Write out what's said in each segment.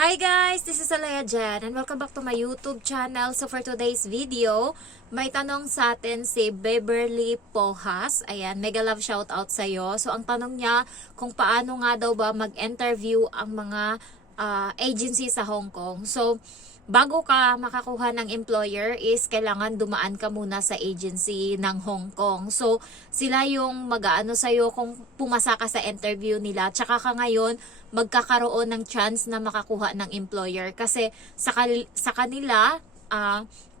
Hi guys, this is Alaya Jan and welcome back to my YouTube channel. So for today's video, may tanong sa atin si Beverly Pohas. Ayan, mega love shoutout sa'yo. So ang tanong niya kung paano nga daw ba mag-interview ang mga agency sa Hong Kong. So bago ka makakuha ng employer is kailangan dumaan ka muna sa agency ng Hong Kong. So sila yung mag-aano sa'yo kung pumasa ka sa interview nila. Tsaka ka ngayon magkakaroon ng chance na makakuha ng employer. Kasi sa kanila,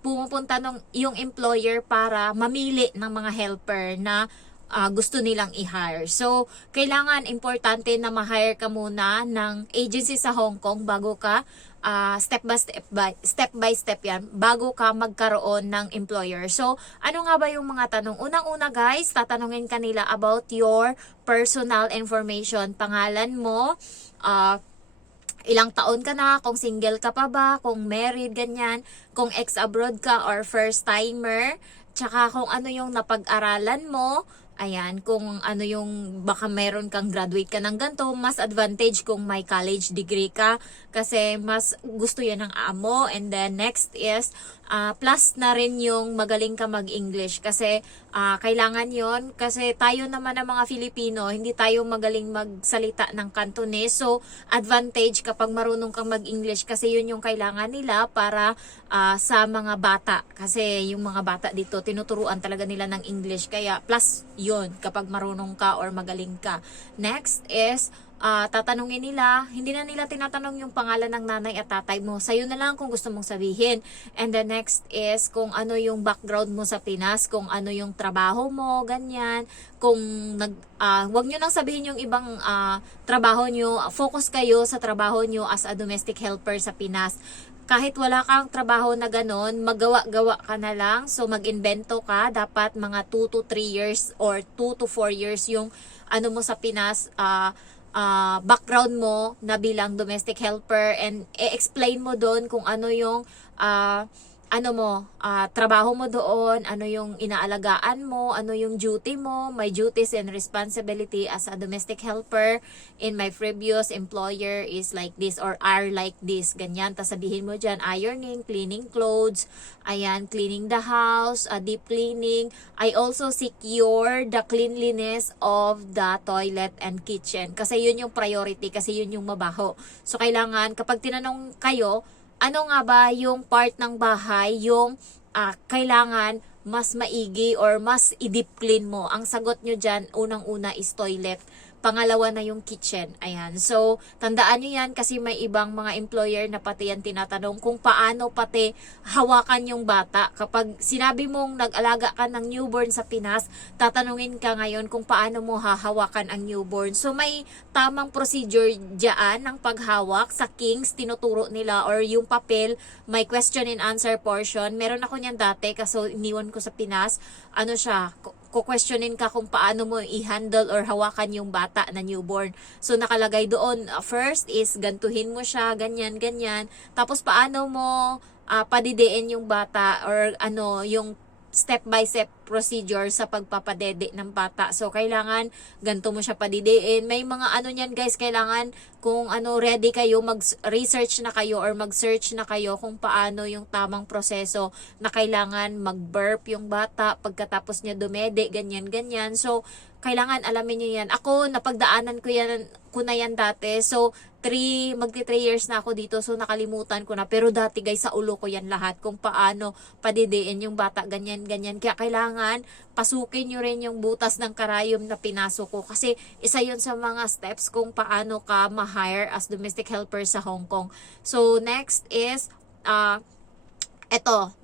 pumupunta yung employer para mamili ng mga helper na gusto nilang i-hire. So, kailangan importante na ma-hire ka muna ng agency sa Hong Kong bago ka step by step yan bago ka magkaroon ng employer. So, ano nga ba yung mga tanong? Unang-una guys, tatanungin ka nila about your personal information. Pangalan mo, ilang taon ka na, kung single ka pa ba, kung married, ganyan, kung ex-abroad ka or first-timer, tsaka kung ano yung napag-aralan mo. Ayan, kung ano yung baka meron kang graduate ka ng ganito, mas advantage kung may college degree ka kasi mas gusto yan ng amo. And then next is, plus na rin yung magaling ka mag-English kasi kailangan yon kasi tayo naman ng mga Filipino, hindi tayo magaling magsalita ng Cantonese. So, advantage kapag marunong kang mag-English kasi yun yung kailangan nila para sa mga bata. Kasi yung mga bata dito, tinuturuan talaga nila ng English. Kaya plus yun kapag marunong ka or magaling ka. Next is, tatanungin nila, hindi na nila tinatanong yung pangalan ng nanay at tatay mo. Sa'yo na lang kung gusto mong sabihin. And the next is kung ano yung background mo sa Pinas, kung ano yung trabaho mo, ganyan. Kung wag nyo nang sabihin yung ibang trabaho nyo, focus kayo sa trabaho nyo as a domestic helper sa Pinas. Kahit wala kang trabaho na ganon, magawa-gawa ka na lang. So, mag-invento ka. Dapat mga 2 to 3 years or 2 to 4 years yung ano mo sa Pinas, background mo na bilang domestic helper, and i-explain mo doon kung ano yung trabaho mo doon, ano yung inaalagaan mo, ano yung duty mo, my duties and responsibility as a domestic helper in my previous employer is like this or are like this, ganyan. Tapos sabihin mo dyan, ironing, cleaning clothes, ayan, cleaning the house, deep cleaning. I also secure the cleanliness of the toilet and kitchen kasi yun yung priority, kasi yun yung mabaho. So kailangan kapag tinanong kayo, ano nga ba yung part ng bahay yung kailangan mas maigi or mas i-deep clean mo? Ang sagot nyo dyan, unang-una is toilet. Pangalawa na yung kitchen. Ayan. So, tandaan nyo yan kasi may ibang mga employer na pati yan tinatanong kung paano pati hawakan yung bata. Kapag sinabi mong nag-alaga ka ng newborn sa Pinas, tatanungin ka ngayon kung paano mo hahawakan ang newborn. So, may tamang procedure dyan ng paghawak. Sa Kings, tinuturo nila or yung papel, may question and answer portion. Meron ako niyan dati kasi iniwan ko sa Pinas. Ano siya, questionin ka kung paano mo i-handle or hawakan yung bata na newborn. So, nakalagay doon, first is gantuhin mo siya, ganyan, ganyan. Tapos, paano mo padidiin yung bata or ano, yung step by step procedure sa pagpapadede ng bata. So, kailangan ganito mo siya padidiin. May mga ano niyan guys, kailangan kung ano ready kayo, mag-research na kayo or mag-search na kayo kung paano yung tamang proseso na kailangan mag-burp yung bata pagkatapos niya dumede, ganyan-ganyan. So, kailangan alamin niyo yan. Ako, napagdaanan ko na yan dati. So, magti 3 years na ako dito. So, nakalimutan ko na. Pero dati guys, sa ulo ko yan lahat. Kung paano padidiin yung bata, ganyan-ganyan. Kaya kailangan pasukin nyo rin yung butas ng karayom na pinasok ko. Kasi isa yun sa mga steps kung paano ka ma-hire as domestic helper sa Hong Kong. So, next is,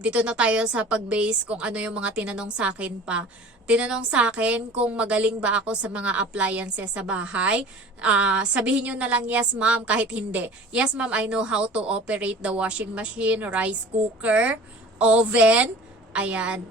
dito na tayo sa pag-base kung ano yung mga tinanong sa akin pa. Tinanong sa akin kung magaling ba ako sa mga appliances sa bahay. Sabihin nyo na lang, yes ma'am, kahit hindi. Yes ma'am, I know how to operate the washing machine, rice cooker, oven, ayan,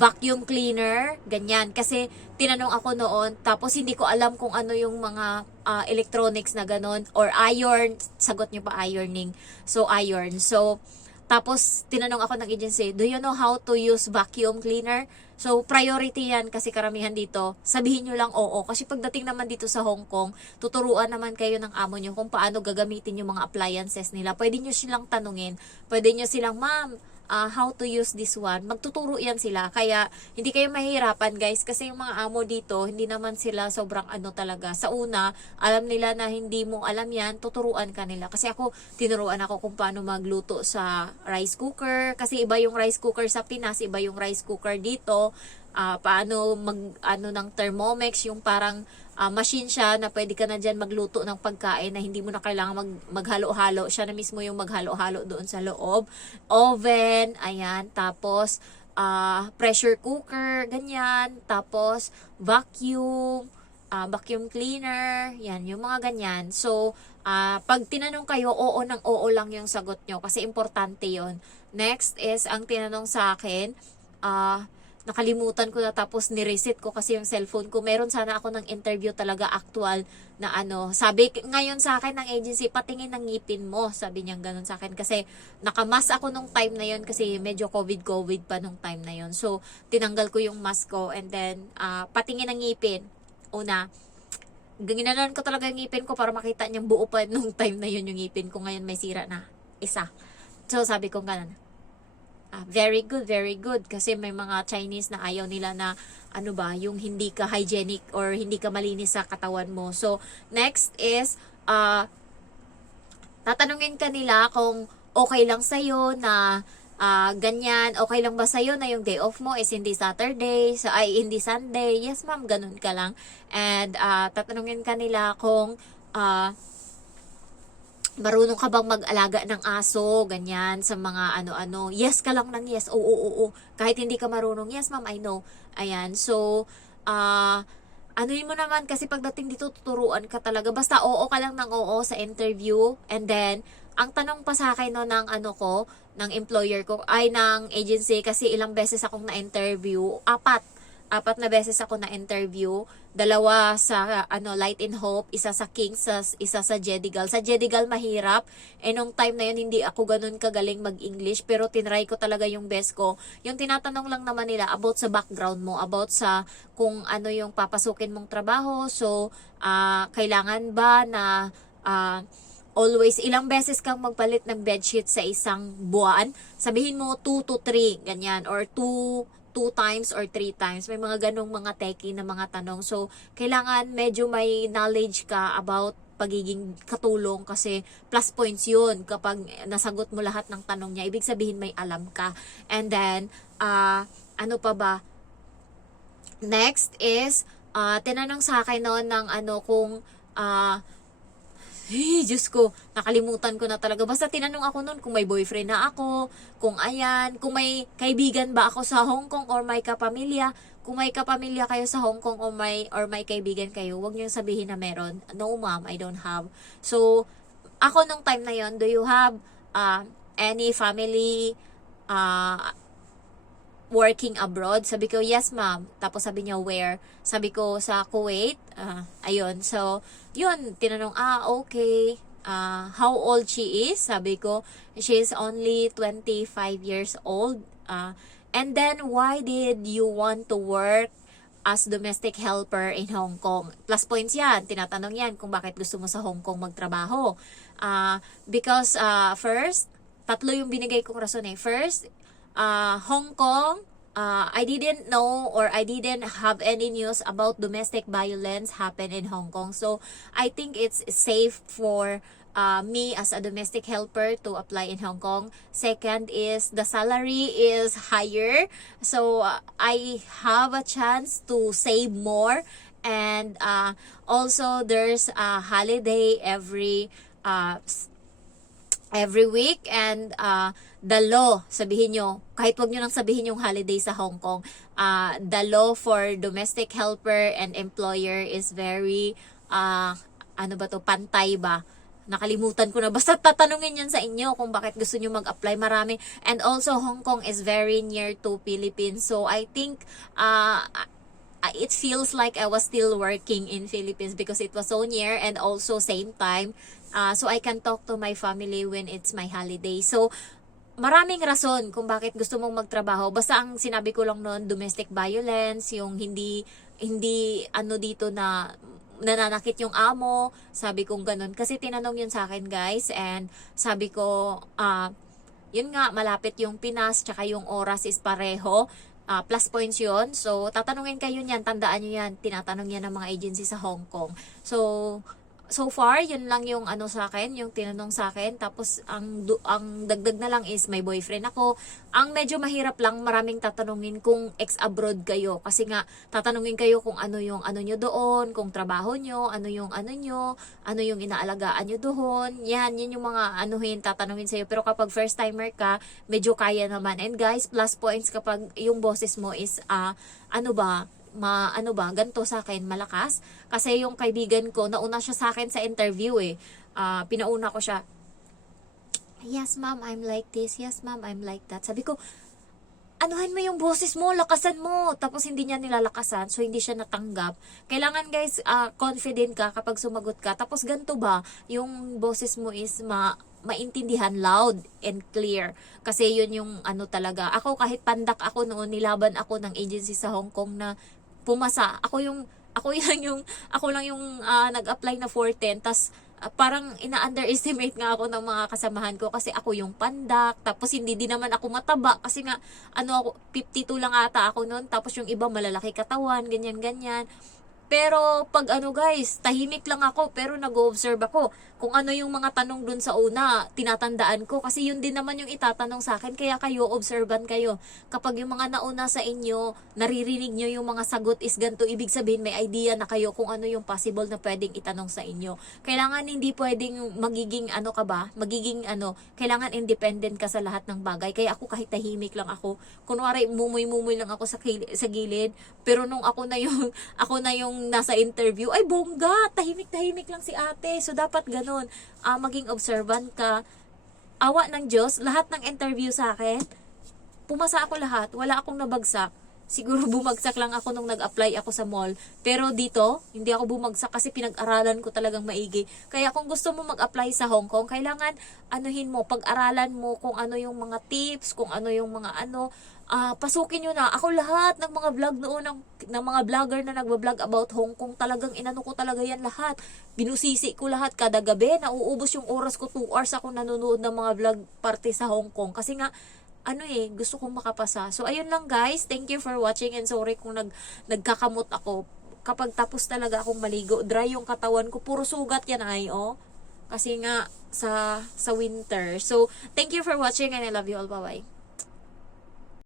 vacuum cleaner, ganyan. Kasi tinanong ako noon, tapos hindi ko alam kung ano yung mga electronics na ganon, or iron, sagot nyo pa ironing. So, iron. So, tapos tinanong ako ng agency, do you know how to use vacuum cleaner? So, priority yan kasi karamihan dito, sabihin nyo lang oo. Kasi pagdating naman dito sa Hong Kong, tuturuan naman kayo ng amo nyo kung paano gagamitin yung mga appliances nila. Pwede nyo silang tanungin. Pwede nyo silang, ma'am, how to use this one. Magtuturo yan sila. Kaya, hindi kayo mahihirapan guys. Kasi yung mga amo dito, hindi naman sila sobrang ano talaga. Sa una, alam nila na hindi mo alam yan, tuturuan ka nila. Kasi ako, tinuruan ako kung paano magluto sa rice cooker. Kasi iba yung rice cooker sa Pinas, iba yung rice cooker dito. Paano ng Thermomix, yung parang machine siya na pwede ka na dyan magluto ng pagkain na hindi mo na kailangan maghalo-halo. Siya na mismo yung maghalo-halo doon sa loob. Oven, ayan. Tapos, pressure cooker, ganyan. Tapos, vacuum cleaner, yan, yung mga ganyan. So, pag tinanong kayo, oo ng oo lang yung sagot nyo kasi importante yon. Next is, ang tinanong sa akin, nakalimutan ko na tapos ni-reset ko kasi yung cellphone ko. Meron sana ako ng interview talaga actual na ano. Sabi ngayon sa akin ng agency, patingin ng ngipin mo. Sabi niya ganun sa akin kasi nakamas ako nung time na yon kasi medyo COVID pa nung time na yon. So, tinanggal ko yung mask ko and then patingin ng ngipin. Una, ginanon ko talaga yung ngipin ko para makita niyang buo pa nung time na yun yung ngipin ko. Ngayon may sira na. Isa. So, sabi ko ganun. Very good, very good. Kasi may mga Chinese na ayaw nila na ano ba, yung hindi ka hygienic or hindi ka malinis sa katawan mo. So, next is, tatanungin ka nila kung okay lang sa'yo na ganyan, okay lang ba sa'yo na yung day off mo is hindi Saturday, hindi Sunday. Yes, ma'am, ganun ka lang. And tatanungin ka nila kung marunong ka bang mag-alaga ng aso, ganyan, sa mga ano-ano. Yes ka lang ng yes. Oo. Kahit hindi ka marunong, yes ma'am, I know. Ayan, so, anuin mo naman kasi pagdating dito, tuturuan ka talaga. Basta oo ka lang ng oo sa interview. And then, ang tanong pa sa akin no, ng ano ko, ng employer ko, ay ng agency, kasi ilang beses akong na-interview. Apat na beses ako na-interview. Dalawa sa Light and Hope, isa sa Kings, isa sa Jedigal. Sa Jedigal mahirap. Nung time na yun, hindi ako ganun kagaling mag-English. Pero tinry ko talaga yung best ko. Yung tinatanong lang naman nila about sa background mo. About sa kung ano yung papasukin mong trabaho. So, kailangan ba na always, ilang beses kang magpalit ng bedsheet sa isang buwan? Sabihin mo 2 to 3, ganyan. Or 2 times or 3 times. May mga ganong mga techie na mga tanong. So, kailangan medyo may knowledge ka about pagiging katulong kasi plus points yun kapag nasagot mo lahat ng tanong niya. Ibig sabihin may alam ka. And then, ano pa ba? Next is, tinanong sa akin noon ng kung Diyos ko, nakalimutan ko na talaga. Basta tinanong ako noon kung may boyfriend na ako, kung ayan, kung may kaibigan ba ako sa Hong Kong or may kapamilya. Kung may kapamilya kayo sa Hong Kong or may kaibigan kayo, huwag niyo sabihin na meron. No ma'am, I don't have. So, ako nung time na yon, do you have any family working abroad? Sabi ko, yes ma'am. Tapos sabi niya, where? Sabi ko, sa Kuwait. Ayun. So, yun. Tinanong, okay. How old she is? Sabi ko, she is only 25 years old. And then, why did you want to work as domestic helper in Hong Kong? Plus points yan. Tinatanong yan kung bakit gusto mo sa Hong Kong magtrabaho. Because, first, tatlo yung binigay kong rason eh. First, Hong Kong, I didn't know or I didn't have any news about domestic violence happen in Hong Kong. So, I think it's safe for me as a domestic helper to apply in Hong Kong. Second is the salary is higher. So, I have a chance to save more. And also, there's a holiday every week. And the law, sabihin nyo, kahit wag nyo nang sabihin yung holiday sa Hong Kong, the law for domestic helper and employer is very, pantay ba? Nakalimutan ko na. Basta tatanungin yan sa inyo kung bakit gusto nyo mag-apply. Marami. And also, Hong Kong is very near to Philippines. So, I think, it feels like I was still working in Philippines because it was so near and also same time. So, I can talk to my family when it's my holiday. So, maraming rason kung bakit gusto mong magtrabaho. Basta ang sinabi ko lang noon, domestic violence, yung hindi ano dito na nananakit yung amo, sabi kong ganun. Kasi tinanong yun sa akin guys, and sabi ko, yun nga, malapit yung Pinas, tsaka yung oras is pareho. Plus points yun. So, tatanungin kayo niyan, tandaan nyo yan, tinatanong yan ng mga agency sa Hong Kong. So far, yun lang yung ano sa akin, yung tinanong sa akin. Tapos, ang dagdag na lang is may boyfriend ako. Ang medyo mahirap lang, maraming tatanungin kung ex-abroad kayo. Kasi nga, tatanungin kayo kung ano yung ano nyo doon, kung trabaho nyo, ano yung inaalagaan nyo doon. Yun yung mga anuhin, tatanungin sa'yo. Pero kapag first timer ka, medyo kaya naman. And guys, plus points kapag yung boses mo is, ganto sa akin, malakas. Kasi yung kaibigan ko, nauna siya sa akin sa interview pinauna ko siya. Yes ma'am, I'm like this. Yes ma'am, I'm like that. Sabi ko, anuhan mo yung boses mo, lakasan mo. Tapos hindi niya nilalakasan, so hindi siya natanggap. Kailangan guys, confident ka kapag sumagot ka. Tapos ganito ba, yung boses mo is maintindihan, loud and clear. Kasi yun yung ano talaga. Ako kahit pandak ako noon, nilaban ako ng agency sa Hong Kong na pumasa. Ako lang yung nag-apply na 410, tas parang ina-underestimate nga ako ng mga kasamahan ko kasi ako yung pandak, tapos hindi din naman ako mataba kasi nga ako 52 lang ata ako noon, tapos yung iba malalaki katawan, ganyan. Pero pag guys, tahimik lang ako pero nag-observe ako kung ano yung mga tanong dun sa una, tinatandaan ko kasi yun din naman yung itatanong sa akin, kaya kayo observant kayo. Kapag yung mga nauna sa inyo, naririnig nyo yung mga sagot is ganito, ibig sabihin may idea na kayo kung ano yung possible na pwedeng itanong sa inyo. Kailangan hindi pwedeng kailangan independent ka sa lahat ng bagay. Kaya ako kahit tahimik lang ako, kunwari mumoy-mumoy lang ako sa gilid, pero nung ako na yung nasa interview, ay bongga, tahimik lang si ate. So dapat ganun, maging observant ka. Awa ng Diyos, lahat ng interview sa akin, pumasa ako lahat, wala akong nabagsak. Siguro bumagsak lang ako nung nag-apply ako sa mall. Pero dito, hindi ako bumagsak kasi pinag-aralan ko talagang maigi. Kaya kung gusto mo mag-apply sa Hong Kong, kailangan pag-aralan mo kung ano yung mga tips, kung ano yung mga pasukin nyo na. Ako lahat ng mga vlog noon, ng mga vlogger na nagbablog about Hong Kong, talagang inano ko talaga yan lahat. Binusisi ko lahat kada gabi. Nauubos yung oras ko, 2 hours ako nanonood ng mga vlog party sa Hong Kong. Kasi nga, gusto kong makapasa. So, ayun lang guys. Thank you for watching and sorry kung nagkakamot ako. Kapag tapos talaga akong maligo, dry yung katawan ko. Puro sugat yan kasi nga sa winter. So, thank you for watching and I love you all. Bye-bye.